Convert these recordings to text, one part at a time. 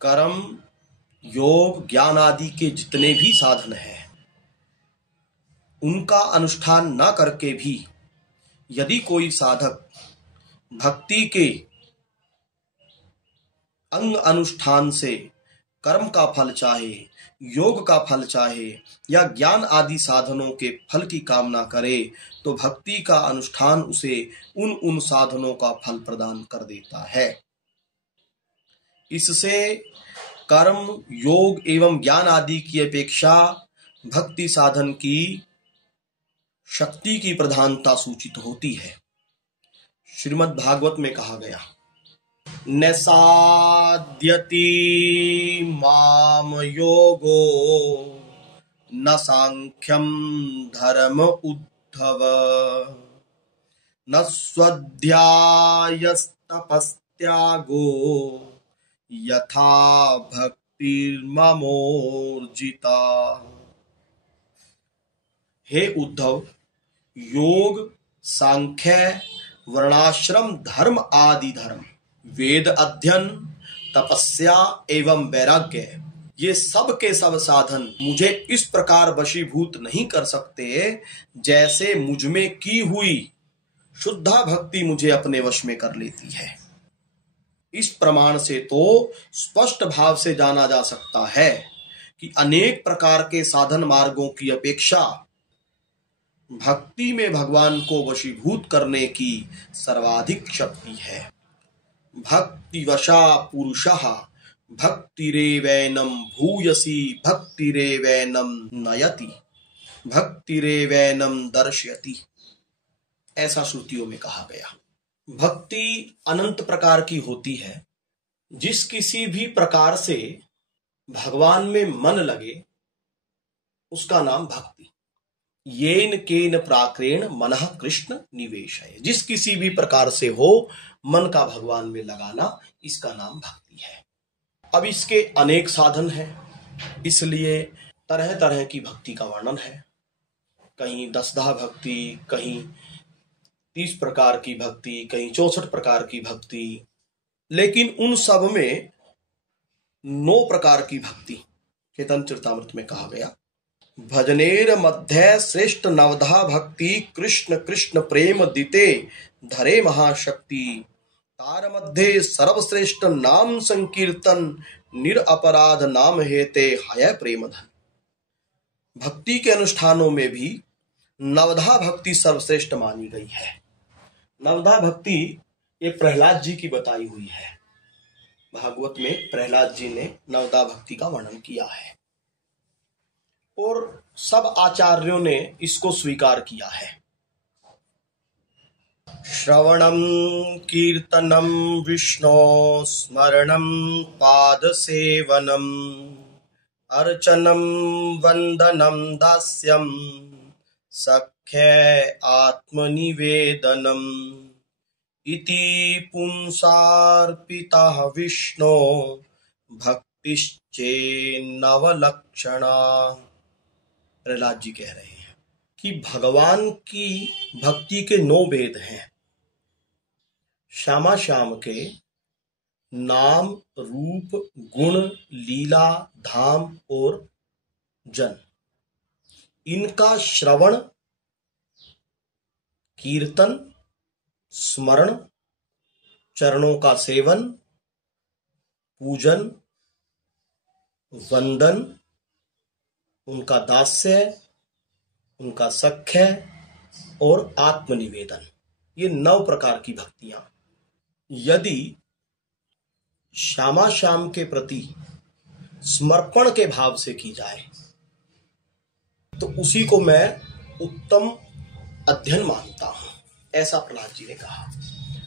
कर्म, योग, ज्ञान आदि के जितने भी साधन हैं, उनका अनुष्ठान न करके भी यदि कोई साधक भक्ति के अंग अनुष्ठान से कर्म का फल चाहे, योग का फल चाहे या ज्ञान आदि साधनों के फल की कामना करे, तो भक्ति का अनुष्ठान उसे उन साधनों का फल प्रदान कर देता है। इससे कर्म, योग एवं ज्ञान आदि की अपेक्षा भक्ति साधन की शक्ति की प्रधानता सूचित होती है। श्रीमद् भागवत में कहा गया, न साध्यति माम योगो न सांख्यम धर्म उद्धव न स्वाध्यायस्तपस्त्यागो यथा भक्तिर्ममोर्जिता। हे उद्धव, योग, सांख्य, वर्णाश्रम धर्म आदि धर्म, वेद अध्ययन, तपस्या एवं वैराग्य, ये सब के सब साधन मुझे इस प्रकार वशीभूत नहीं कर सकते जैसे मुझ में की हुई शुद्धा भक्ति मुझे अपने वश में कर लेती है। इस प्रमाण से तो स्पष्ट भाव से जाना जा सकता है कि अनेक प्रकार के साधन मार्गों की अपेक्षा भक्ति में भगवान को वशीभूत करने की सर्वाधिक शक्ति है। भक्तिवशा पुरुषः भक्तिरेवैनं भूयसी भक्तिरेवैनं नयति भक्तिरेवैनं दर्शयति, ऐसा श्रुतियों में कहा गया। भक्ति अनंत प्रकार की होती है। जिस किसी भी प्रकार से भगवान में मन लगे उसका नाम भक्ति। येन केन प्राक्रेण मनः कृष्ण निवेश है। जिस किसी भी प्रकार से हो मन का भगवान में लगाना, इसका नाम भक्ति है। अब इसके अनेक साधन हैं, इसलिए तरह तरह की भक्ति का वर्णन है। कहीं 10 भक्ति, कहीं 30 प्रकार की भक्ति, कहीं 64 प्रकार की भक्ति, लेकिन उन सब में 9 प्रकार की भक्ति चैतन्य चरितामृत में कहा गया। भजनेर मध्य श्रेष्ठ 9 भक्ति कृष्ण कृष्ण प्रेम दिते धरे महाशक्ति तार मध्य सर्वश्रेष्ठ नाम संकीर्तन निरअपराध नाम हेते हय प्रेम धन। भक्ति के अनुष्ठानों में भी 9 भक्ति सर्वश्रेष्ठ मानी गई है। 9 भक्ति ये प्रहलाद जी की बताई हुई है। भागवत में प्रहलाद जी ने 9 भक्ति का वर्णन किया है और सब आचार्यों ने इसको स्वीकार किया है। श्रवणम कीर्तनम विष्णु स्मरणम पाद सेवनम अर्चनम वंदनम दास्यम सख्य आत्मनिवेदनम इति पुंसार्पितः विष्णु भक्तिश्चेन्नवलक्षणा। प्रहलाद जी कह रहे हैं कि भगवान की भक्ति के 9 भेद हैं। श्यामा श्याम के नाम, रूप, गुण, लीला, धाम और जन, इनका श्रवण, कीर्तन, स्मरण, चरणों का सेवन, पूजन, वंदन, उनका दास्य, उनका सख्य और आत्मनिवेदन, ये 9 प्रकार की भक्तियां यदि श्यामा श्याम के प्रति समर्पण के भाव से की जाए तो उसी को मैं उत्तम अध्ययन मानता हूं, ऐसा प्रहलाद जी ने कहा।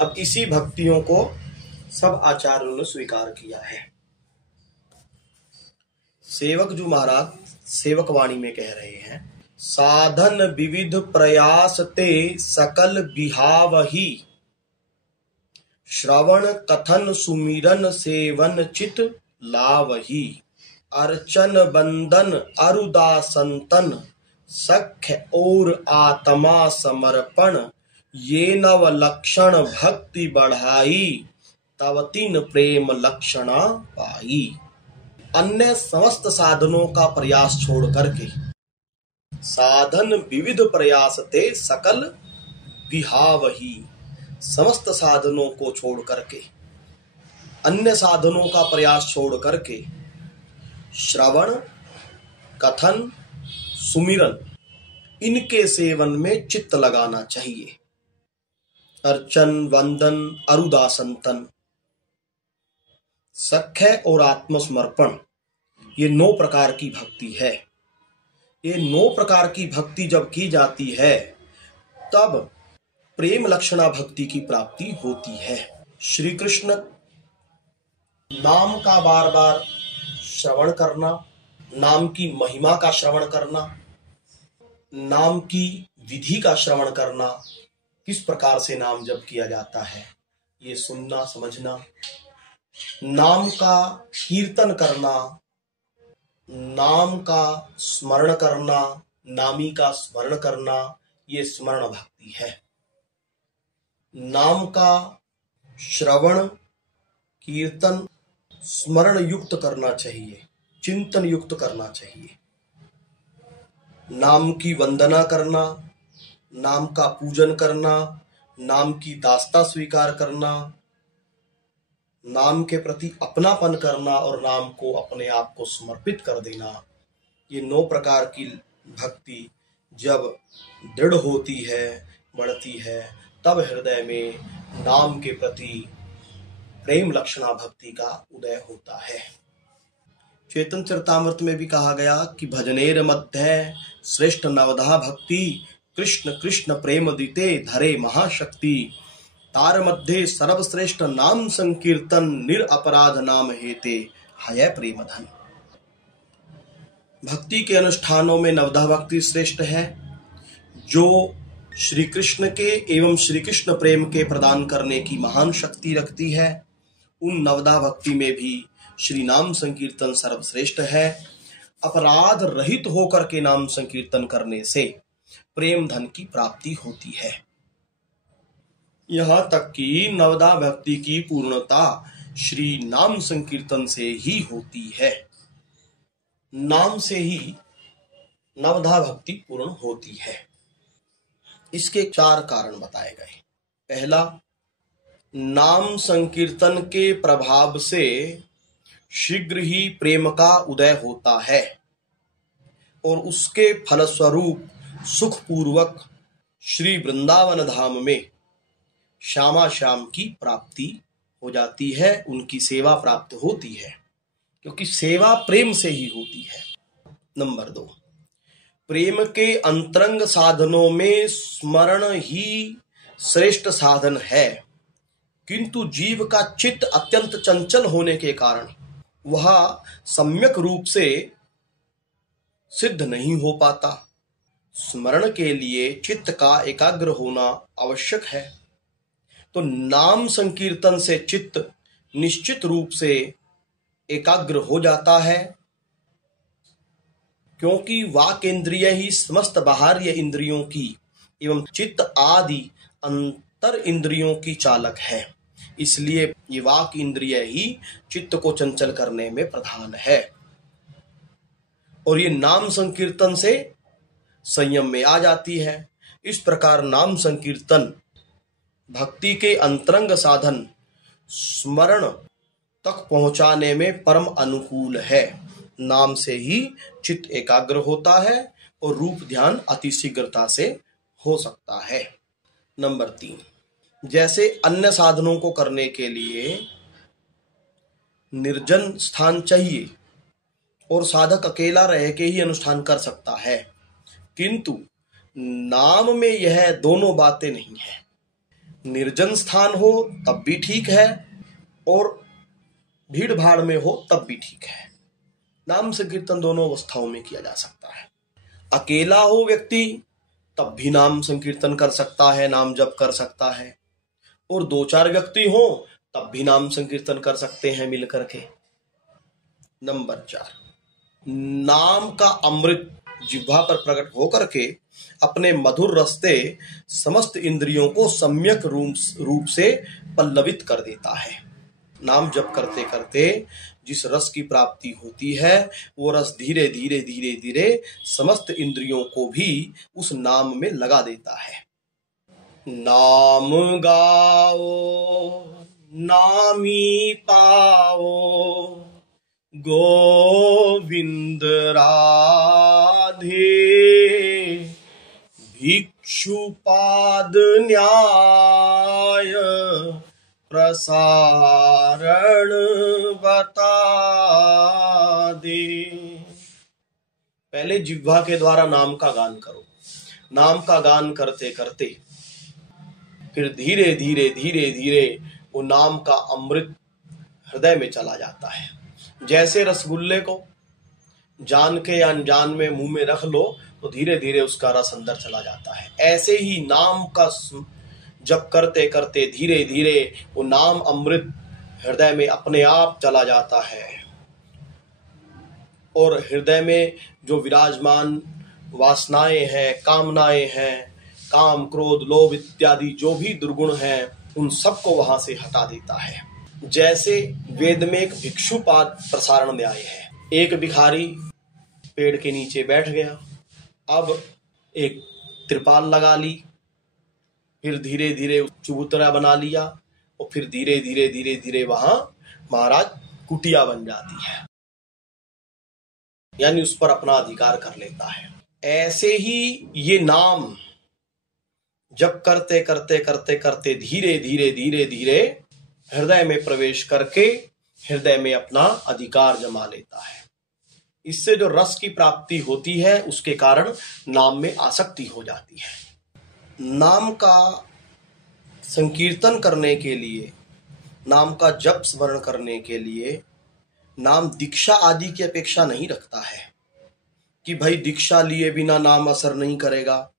अब इसी भक्तियों को सब आचार्यों ने स्वीकार किया है। सेवक जो महाराज सेवक वाणी में कह रहे हैं, साधन विविध प्रयास ते सकल बिहावही श्रवण कथन सुमिरन सेवन चित लावही अर्चन बंदन अरुदासंतन सख्य और आत्मा समर्पण ये 9 लक्षण भक्ति बढ़ाई तव तीन प्रेम लक्षणा पाई। अन्य समस्त साधनों का प्रयास छोड़ करके, साधन विविध प्रयास ते सकल विहावही, समस्त साधनों को छोड़ करके, अन्य साधनों का प्रयास छोड़ करके श्रवण, कथन, सुमिरन, इनके सेवन में चित्त लगाना चाहिए। अर्चन, वंदन, अरुदासंतन, सख्य और आत्मसमर्पण, ये 9 प्रकार की भक्ति है। ये 9 प्रकार की भक्ति जब की जाती है तब प्रेम लक्षणा भक्ति की प्राप्ति होती है। श्री कृष्ण नाम का बार बार श्रवण करना, नाम की महिमा का श्रवण करना, नाम की विधि का श्रवण करना, किस प्रकार से नाम जप किया जाता है ये सुनना समझना, नाम का कीर्तन करना, नाम का स्मरण करना, नामी का स्मरण करना, ये स्मरण भक्ति है। नाम का श्रवण, कीर्तन, स्मरण युक्त करना चाहिए, चिंतन युक्त करना चाहिए। नाम की वंदना करना, नाम का पूजन करना, नाम की दास्ता स्वीकार करना, नाम के प्रति अपनापन करना और नाम को अपने आप को समर्पित कर देना, ये 9 प्रकार की भक्ति जब दृढ़ होती है, बढ़ती है, तब हृदय में नाम के प्रति प्रेम लक्षणा भक्ति का उदय होता है। चेतन चरितामृत में भी कहा गया कि भजनेर मध्य श्रेष्ठ नवधा भक्ति, कृष्ण कृष्ण प्रेम दिते धरे महाशक्ति, तार मध्य सर्वश्रेष्ठ नाम संकीर्तन, निरअपराध नाम हेते हय प्रेम धन। भक्ति के अनुष्ठानों में नवधा भक्ति श्रेष्ठ है, जो श्री कृष्ण के एवं श्री कृष्ण प्रेम के प्रदान करने की महान शक्ति रखती है। उन नवधा भक्ति में भी श्री नाम संकीर्तन सर्वश्रेष्ठ है। अपराध रहित होकर के नाम संकीर्तन करने से प्रेम धन की प्राप्ति होती है। यहाँ तक कि नवधा भक्ति की पूर्णता श्री नाम संकीर्तन से ही होती है। नाम से ही नवधा भक्ति पूर्ण होती है। इसके 4 कारण बताए गए। पहला, नाम संकीर्तन के प्रभाव से शीघ्र ही प्रेम का उदय होता है और उसके फलस्वरूप सुखपूर्वक श्री वृंदावन धाम में श्यामा श्याम की प्राप्ति हो जाती है, उनकी सेवा प्राप्त होती है, क्योंकि सेवा प्रेम से ही होती है। नंबर 2, प्रेम के अंतरंग साधनों में स्मरण ही श्रेष्ठ साधन है, किंतु जीव का चित्त अत्यंत चंचल होने के कारण वह सम्यक रूप से सिद्ध नहीं हो पाता। स्मरण के लिए चित्त का एकाग्र होना आवश्यक है। तो नाम संकीर्तन से चित्त निश्चित रूप से एकाग्र हो जाता है, क्योंकि वाक इंद्रिय ही समस्त बाहर्य इंद्रियों की एवं चित्त आदि अंतर इंद्रियों की चालक है। इसलिए ये वाक इंद्रिय ही चित्त को चंचल करने में प्रधान है और ये नाम संकीर्तन से संयम में आ जाती है। इस प्रकार नाम संकीर्तन भक्ति के अंतरंग साधन स्मरण तक पहुंचाने में परम अनुकूल है। नाम से ही चित्त एकाग्र होता है और रूप ध्यान अति शीघ्रता से हो सकता है। नंबर 3, जैसे अन्य साधनों को करने के लिए निर्जन स्थान चाहिए और साधक अकेला रह के ही अनुष्ठान कर सकता है, किंतु नाम में यह दोनों बातें नहीं है। निर्जन स्थान हो तब भी ठीक है और भीड़ भाड़ में हो तब भी ठीक है। नाम संकीर्तन दोनों अवस्थाओं में किया जा सकता है। अकेला हो व्यक्ति तब भी नाम संकीर्तन कर सकता है, नाम जप कर सकता है, और 2-4 व्यक्ति हो तब भी नाम संकीर्तन कर सकते हैं मिलकर के। नंबर 4, नाम का अमृत जिह्वा पर प्रकट होकर के अपने मधुर रस्ते समस्त इंद्रियों को सम्यक रूप से पल्लवित कर देता है। नाम जप करते करते जिस रस की प्राप्ति होती है वो रस धीरे धीरे धीरे धीरे समस्त इंद्रियों को भी उस नाम में लगा देता है। नाम गाओ नामी पाओ गोविंद राधे भिक्षुपाद न्याय प्रसारण बता दे। पहले जिह्वा के द्वारा नाम का गान करो। नाम का गान करते करते फिर धीरे धीरे धीरे धीरे वो नाम का अमृत हृदय में चला जाता है। जैसे रसगुल्ले को जान के या अनजान में मुंह में रख लो तो धीरे धीरे उसका रस अंदर चला जाता है, ऐसे ही नाम का जप करते करते धीरे धीरे वो नाम अमृत हृदय में अपने आप चला जाता है और हृदय में जो विराजमान वासनाएं हैं, कामनाएं हैं, काम क्रोध लोभ इत्यादि जो भी दुर्गुण हैं उन सबको वहां से हटा देता है। जैसे वेद में एक भिक्षुपाद प्रसारण न्याय है। एक भिखारी पेड़ के नीचे बैठ गया, अब एक त्रिपाल लगा ली, फिर धीरे धीरे चबूतरा बना लिया और फिर धीरे धीरे धीरे धीरे वहां महाराज कुटिया बन जाती है, यानी उस पर अपना अधिकार कर लेता है। ऐसे ही ये नाम जब करते करते करते करते धीरे धीरे धीरे धीरे हृदय में प्रवेश करके हृदय में अपना अधिकार जमा लेता है। इससे जो रस की प्राप्ति होती है उसके कारण नाम में आसक्ति हो जाती है। नाम का संकीर्तन करने के लिए, नाम का जप स्मरण करने के लिए नाम दीक्षा आदि की अपेक्षा नहीं रखता है कि भाई दीक्षा लिए बिना नाम असर नहीं करेगा,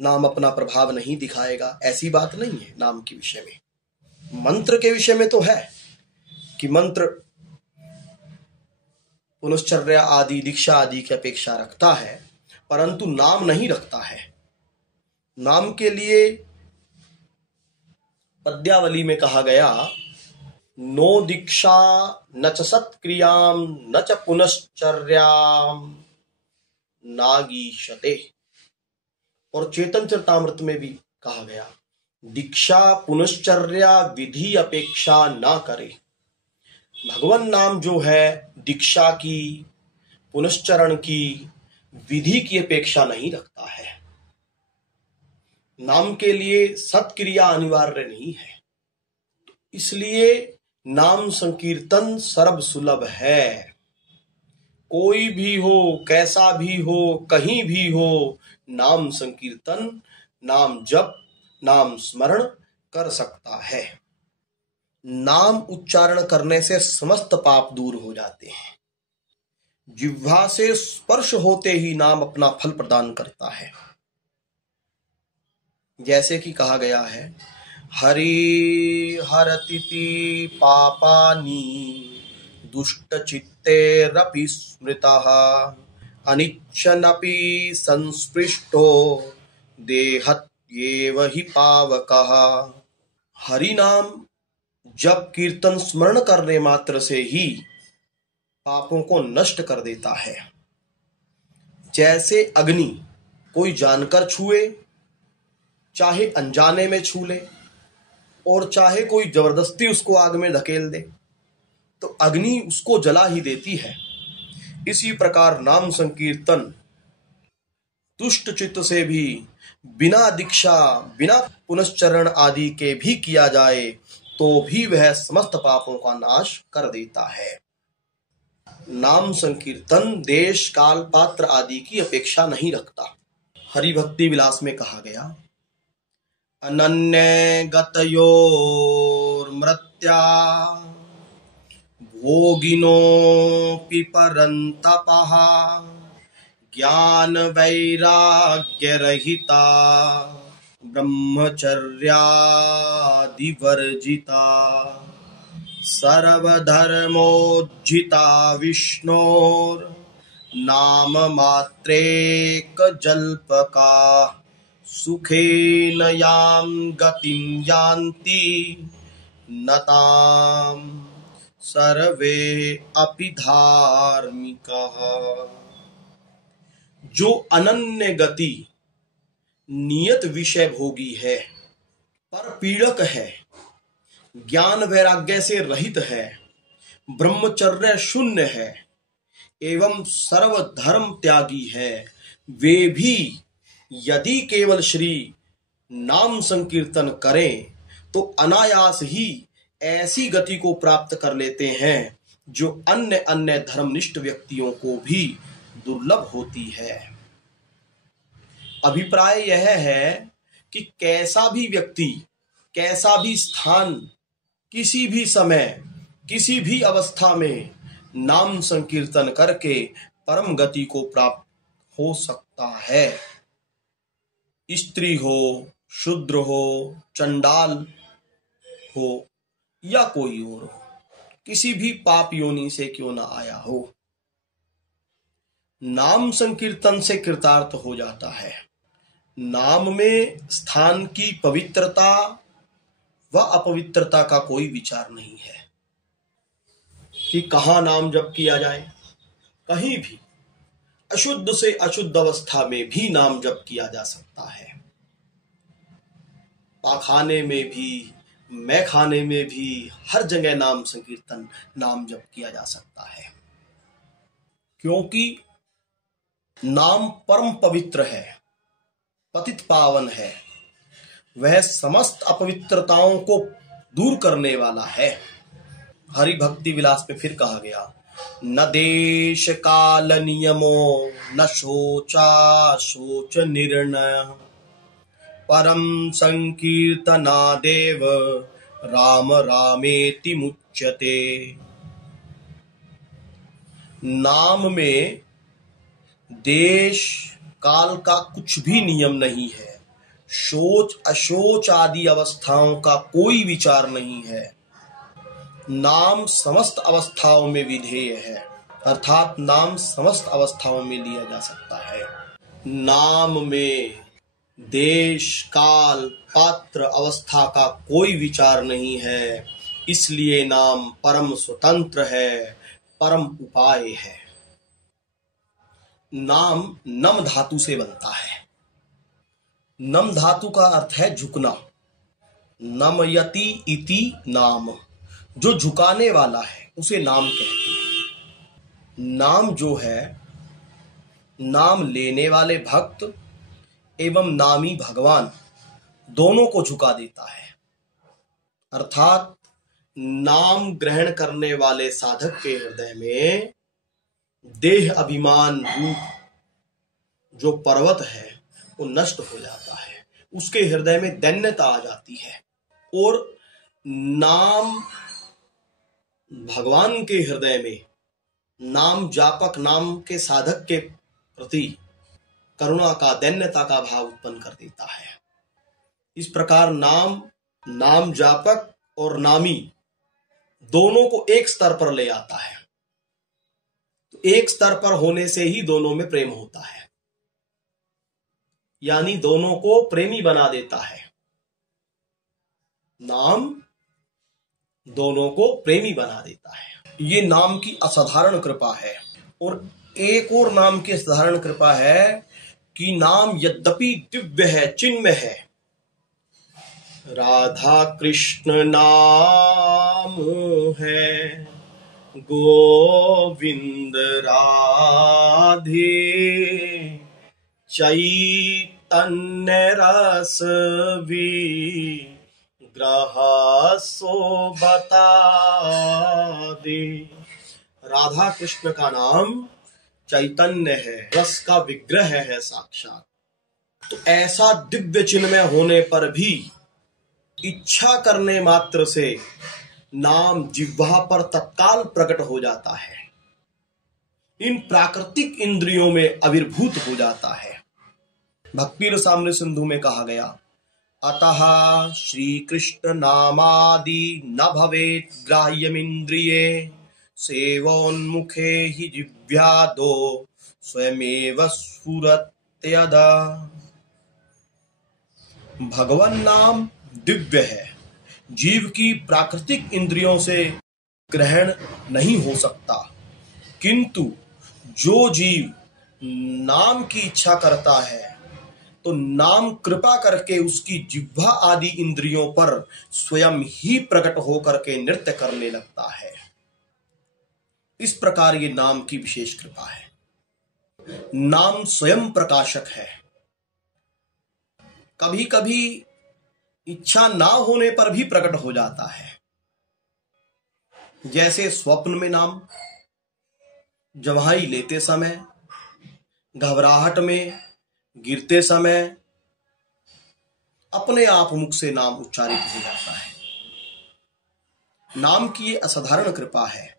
नाम अपना प्रभाव नहीं दिखाएगा। ऐसी बात नहीं है। नाम के विषय में, मंत्र के विषय में तो है कि मंत्र पुनश्चर्या आदि दीक्षा आदि की अपेक्षा रखता है, परंतु नाम नहीं रखता है। नाम के लिए पद्यावली में कहा गया, नो दीक्षा न च सत्क्रियाम न च पुनश्चर्याम नागीशते। और चेतन चरितामृत में भी कहा गया, दीक्षा पुनश्चर्या विधि अपेक्षा ना करे। भगवान नाम जो है दीक्षा की, पुनश्चरण की, विधि की अपेक्षा नहीं रखता है। नाम के लिए सत्क्रिया अनिवार्य नहीं है, इसलिए नाम संकीर्तन सर्व सुलभ है। कोई भी हो, कैसा भी हो, कहीं भी हो, नाम संकीर्तन, नाम जप, नाम स्मरण कर सकता है। नाम उच्चारण करने से समस्त पाप दूर हो जाते हैं। जिह्वा से स्पर्श होते ही नाम अपना फल प्रदान करता है। जैसे कि कहा गया है, हरि हरतिति पापानि दुष्ट चित्तेरपि स्मृतः अनिच्छनपि संस्पृष्टो देहत्येव हि पावकः। हरि नाम जप कीर्तन स्मरण करने मात्र से ही पापों को नष्ट कर देता है। जैसे अग्नि कोई जानकर छुए, चाहे अनजाने में छू ले, और चाहे कोई जबरदस्ती उसको आग में धकेल दे, तो अग्नि उसको जला ही देती है। इसी प्रकार नाम संकीर्तन तुष्ट चित्त से भी बिना दीक्षा, बिना पुनश्चरण आदि के भी किया जाए तो भी वह समस्त पापों का नाश कर देता है। नाम संकीर्तन देश काल पात्र आदि की अपेक्षा नहीं रखता। हरि भक्ति विलास में कहा गया, अनन्य गतयोर्मृत्या भोगिनोऽपि परन्तपः ज्ञान वैराग्य रहिता ब्रह्मचर्यादिवर्जिता सर्वधर्मोज्झिता विष्णोर् नाम मात्रेक जल्पका सुखेन यां गतिं यान्ति नताम् सर्वे अपि धार्मिकाः। जो अनन्य गति नियत विषय भोगी है, पर पीड़क है, ज्ञान वैराग्य से रहित है, ब्रह्मचर्य शून्य है एवं सर्वधर्म त्यागी है, वे भी यदि केवल श्री नाम संकीर्तन करें तो अनायास ही ऐसी गति को प्राप्त कर लेते हैं जो अन्य अन्य धर्मनिष्ठ व्यक्तियों को भी दुर्लभ होती है। अभिप्राय यह है कि कैसा भी व्यक्ति, कैसा भी स्थान, किसी भी समय, किसी भी अवस्था में नाम संकीर्तन करके परम गति को प्राप्त हो सकता है। स्त्री हो, शूद्र हो, चंडाल हो या कोई और हो, किसी भी पाप योनि से क्यों ना आया हो, नाम संकीर्तन से कृतार्थ हो जाता है। नाम में स्थान की पवित्रता व अपवित्रता का कोई विचार नहीं है कि कहाँ नाम जप किया जाए। कहीं भी अशुद्ध से अशुद्ध अवस्था में भी नाम जप किया जा सकता है। पाखाने में भी, मैखाने में भी, हर जगह नाम संकीर्तन, नाम जप किया जा सकता है, क्योंकि नाम परम पवित्र है, पतित पावन है, वह समस्त अपवित्रताओं को दूर करने वाला है। हरि भक्ति विलास में फिर कहा गया, न देश काल नियमो न शोचा शोच निर्णय, परम संकीर्तनादेव राम रामेति मुच्यते। नाम में देश काल का कुछ भी नियम नहीं है, शोच अशोच आदि अवस्थाओं का कोई विचार नहीं है। नाम समस्त अवस्थाओं में विधेय है, अर्थात नाम समस्त अवस्थाओं में लिया जा सकता है। नाम में देश काल पात्र अवस्था का कोई विचार नहीं है, इसलिए नाम परम स्वतंत्र है, परम उपाय है। नाम नम धातु से बनता है। नम धातु का अर्थ है झुकना। नमयति इति नाम, जो झुकाने वाला है उसे नाम कहते हैं। नाम जो है, नाम लेने वाले भक्त एवं नामी भगवान दोनों को झुका देता है। अर्थात नाम ग्रहण करने वाले साधक के हृदय में देह अभिमान रूप जो पर्वत है वो नष्ट हो जाता है, उसके हृदय में दैन्यता आ जाती है और नाम भगवान के हृदय में, नाम जापक, नाम के साधक के प्रति करुणा का, दैन्यता का भाव उत्पन्न कर देता है। इस प्रकार नाम, नाम जापक और नामी दोनों को एक स्तर पर ले आता है। तो एक स्तर पर होने से ही दोनों में प्रेम होता है, यानी दोनों को प्रेमी बना देता है। नाम दोनों को प्रेमी बना देता है। ये नाम की असाधारण कृपा है। और एक और नाम की असाधारण कृपा है कि नाम यद्यपि दिव्य है, चिन्मय है, राधा कृष्ण नाम है, गोविंद राधे चैतन्य रस विग्रह सो बता दे। राधा कृष्ण का नाम चैतन्य है, रस का विग्रह है साक्षात। तो ऐसा दिव्य चिन्मय होने पर भी इच्छा करने मात्र से नाम जिह्वा पर तत्काल प्रकट हो जाता है, इन प्राकृतिक इंद्रियों में आविर्भूत हो जाता है। भक्ति रसामृत सिंधु में कहा गया, अतः श्री कृष्ण नामादि न भवेत् ग्राह्यमिंद्रिये, सेवोन्मुखे हि जिह्वादो स्वयमेव स्फुरत्यदा। भगवान नाम दिव्य है, जीव की प्राकृतिक इंद्रियों से ग्रहण नहीं हो सकता, किंतु जो जीव नाम की इच्छा करता है तो नाम कृपा करके उसकी जिह्वा आदि इंद्रियों पर स्वयं ही प्रकट होकर के नृत्य करने लगता है। इस प्रकार ये नाम की विशेष कृपा है। नाम स्वयं प्रकाशक है। कभी कभी इच्छा ना होने पर भी प्रकट हो जाता है, जैसे स्वप्न में नाम, जम्हाई लेते समय, घबराहट में, गिरते समय अपने आप मुख से नाम उच्चारित हो जाता है। नाम की ये असाधारण कृपा है।